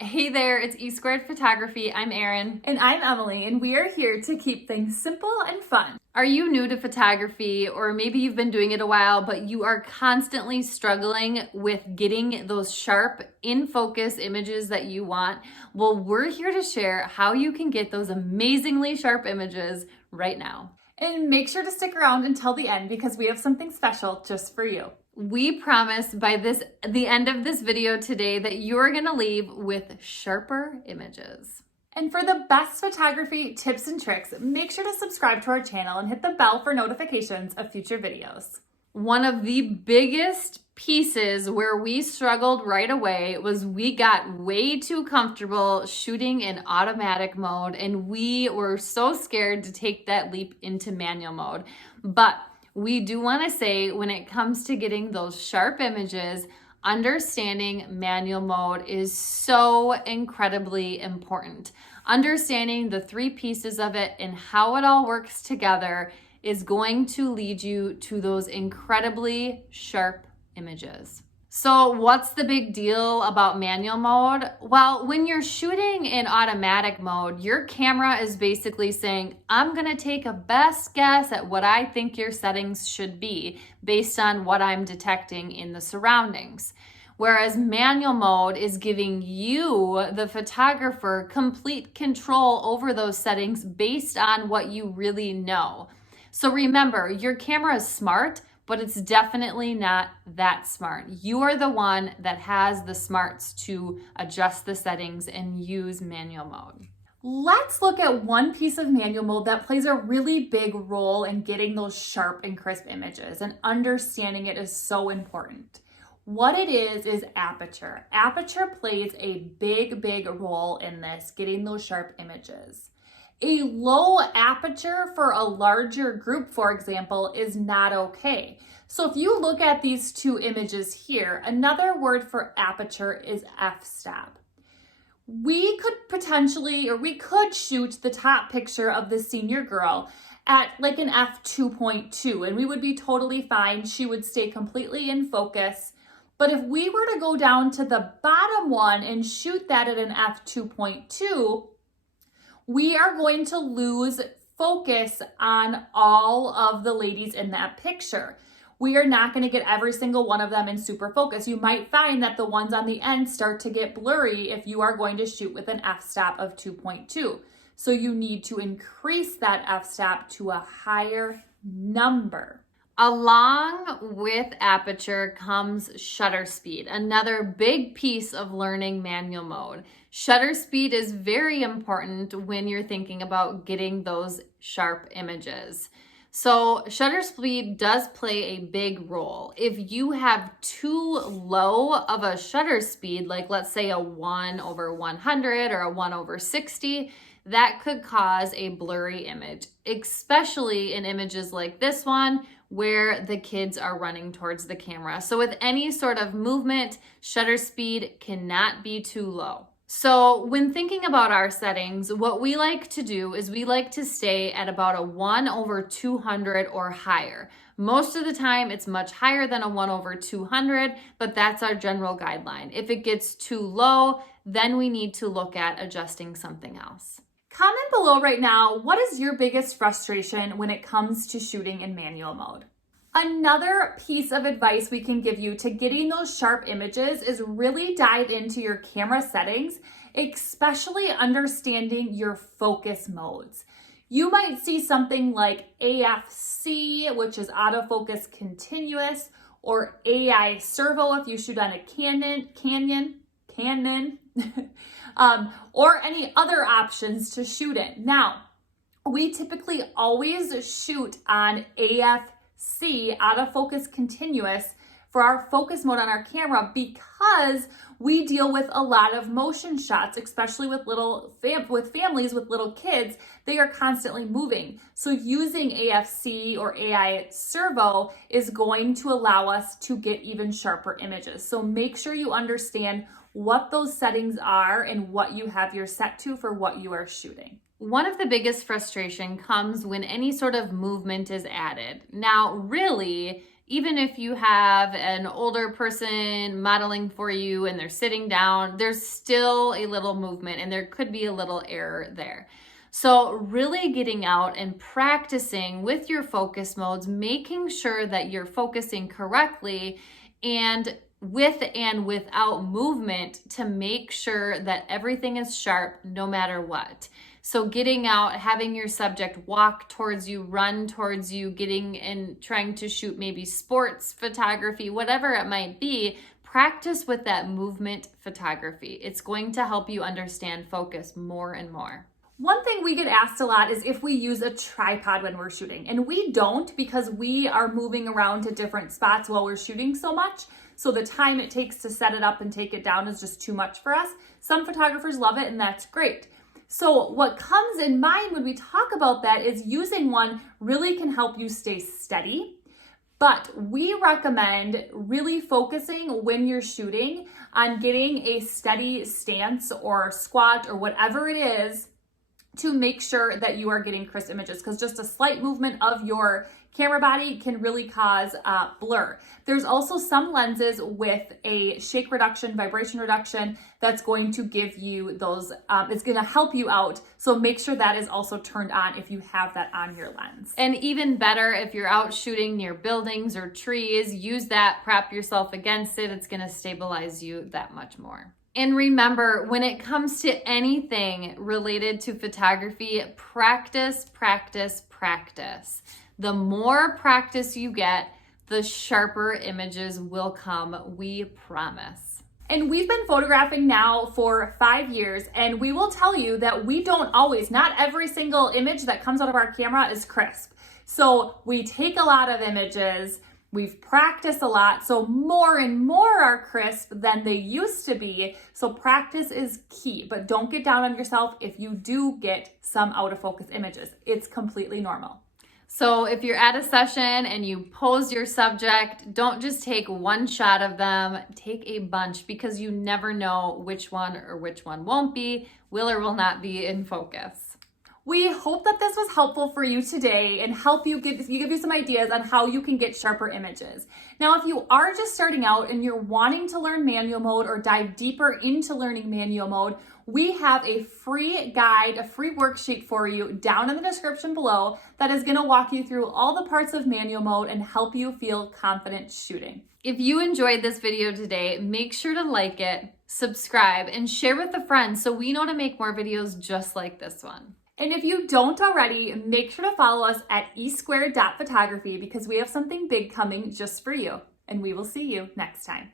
Hey there, it's E Squared Photography. I'm Erin. And I'm Emily, and we are here to keep things simple and fun. Are you new to photography, or maybe you've been doing it a while, but you are constantly struggling with getting those sharp, in focus images that you want? Well, we're here to share how you can get those amazingly sharp images right now. And make sure to stick around until the end because we have something special just for you. We promise by the end of this video today that you're gonna leave with sharper images. And for the best photography tips and tricks, make sure to subscribe to our channel and hit the bell for notifications of future videos. One of the biggest pieces where we struggled right away was we got way too comfortable shooting in automatic mode, and we were so scared to take that leap into manual mode. But we do want to say, when it comes to getting those sharp images, understanding manual mode is so incredibly important. Understanding the three pieces of it and how it all works together is going to lead you to those incredibly sharp images. So what's the big deal about manual mode? Well, when you're shooting in automatic mode, your camera is basically saying, I'm gonna take a best guess at what I think your settings should be based on what I'm detecting in the surroundings. Whereas manual mode is giving you, the photographer, complete control over those settings based on what you really know. So remember, your camera is smart, but it's definitely not that smart. You are the one that has the smarts to adjust the settings and use manual mode. Let's look at one piece of manual mode that plays a really big role in getting those sharp and crisp images, and understanding it is so important. What it is Aperture. Aperture plays a big role in this, getting those sharp images. A low aperture for a larger group, for example, is not okay. So if you look at these two images here, another word for aperture is f-stop. We could shoot the top picture of the senior girl at like an f2.2, and we would be totally fine. She would stay completely in focus. But if we were to go down to the bottom one and shoot that at an f2.2, we are going to lose focus on all of the ladies in that picture. We are not going to get every single one of them in super focus. You might find that the ones on the end start to get blurry if you are going to shoot with an f-stop of 2.2. So you need to increase that f-stop to a higher number. Along with aperture comes shutter speed, another big piece of learning manual mode. Shutter speed is very important when you're thinking about getting those sharp images. So shutter speed does play a big role. If you have too low of a shutter speed, like let's say a 1/100 or a 1/60, that could cause a blurry image, especially in images like this one where the kids are running towards the camera. So with any sort of movement, shutter speed cannot be too low. So when thinking about our settings, what we like to do is we like to stay at about a 1/200 or higher. Most of the time it's much higher than a 1/200, but that's our general guideline. If it gets too low, then we need to look at adjusting something else. Comment below right now, what is your biggest frustration when it comes to shooting in manual mode? Another piece of advice we can give you to getting those sharp images is really dive into your camera settings, especially understanding your focus modes. You might see something like AFC, which is autofocus continuous, or AI servo if you shoot on a Canon, or any other options to shoot in. Now, we typically always shoot on AFC, autofocus continuous, for our focus mode on our camera because we deal with a lot of motion shots, especially with families with little kids. They are constantly moving. So using AFC or AI servo is going to allow us to get even sharper images. So make sure you understand what those settings are and what you have your set to for what you are shooting. One of the biggest frustration comes when any sort of movement is added. Now, really, Even if you have an older person modeling for you and they're sitting down, there's still a little movement and there could be a little error there. So really getting out and practicing with your focus modes, making sure that you're focusing correctly and with and without movement to make sure that everything is sharp no matter what. So getting out, having your subject walk towards you, run towards you, getting and trying to shoot maybe sports photography, whatever it might be, practice with that movement photography. It's going to help you understand focus more and more. One thing we get asked a lot is if we use a tripod when we're shooting, and we don't because we are moving around to different spots while we're shooting so much. So the time it takes to set it up and take it down is just too much for us. Some photographers love it and that's great. So what comes in mind when we talk about that is using one really can help you stay steady. But we recommend really focusing when you're shooting on getting a steady stance or squat or whatever it is to make sure that you are getting crisp images, because just a slight movement of your camera body can really cause blur. There's also some lenses with a shake reduction, vibration reduction that's going to give you those, it's gonna help you out. So make sure that is also turned on if you have that on your lens. And even better, if you're out shooting near buildings or trees, use that, prop yourself against it. It's gonna stabilize you that much more. And remember, when it comes to anything related to photography, practice, practice, practice. The more practice you get, the sharper images will come, we promise. And we've been photographing now for 5 years, and we will tell you that we don't always, not every single image that comes out of our camera is crisp. So we take a lot of images, we've practiced a lot, so more and more are crisp than they used to be. So practice is key, but don't get down on yourself if you do get some out of focus images. It's completely normal. So if you're at a session and you pose your subject, don't just take one shot of them, take a bunch, because you never know which one or which one won't be, will or will not be in focus. We hope that this was helpful for you today and help you give you some ideas on how you can get sharper images. Now, if you are just starting out and you're wanting to learn manual mode or dive deeper into learning manual mode, we have a free guide, a free worksheet for you down in the description below that is going to walk you through all the parts of manual mode and help you feel confident shooting. If you enjoyed this video today, make sure to like it, subscribe, and share with a friend so we know to make more videos just like this one. And if you don't already, make sure to follow us at e2photography because we have something big coming just for you. And we will see you next time.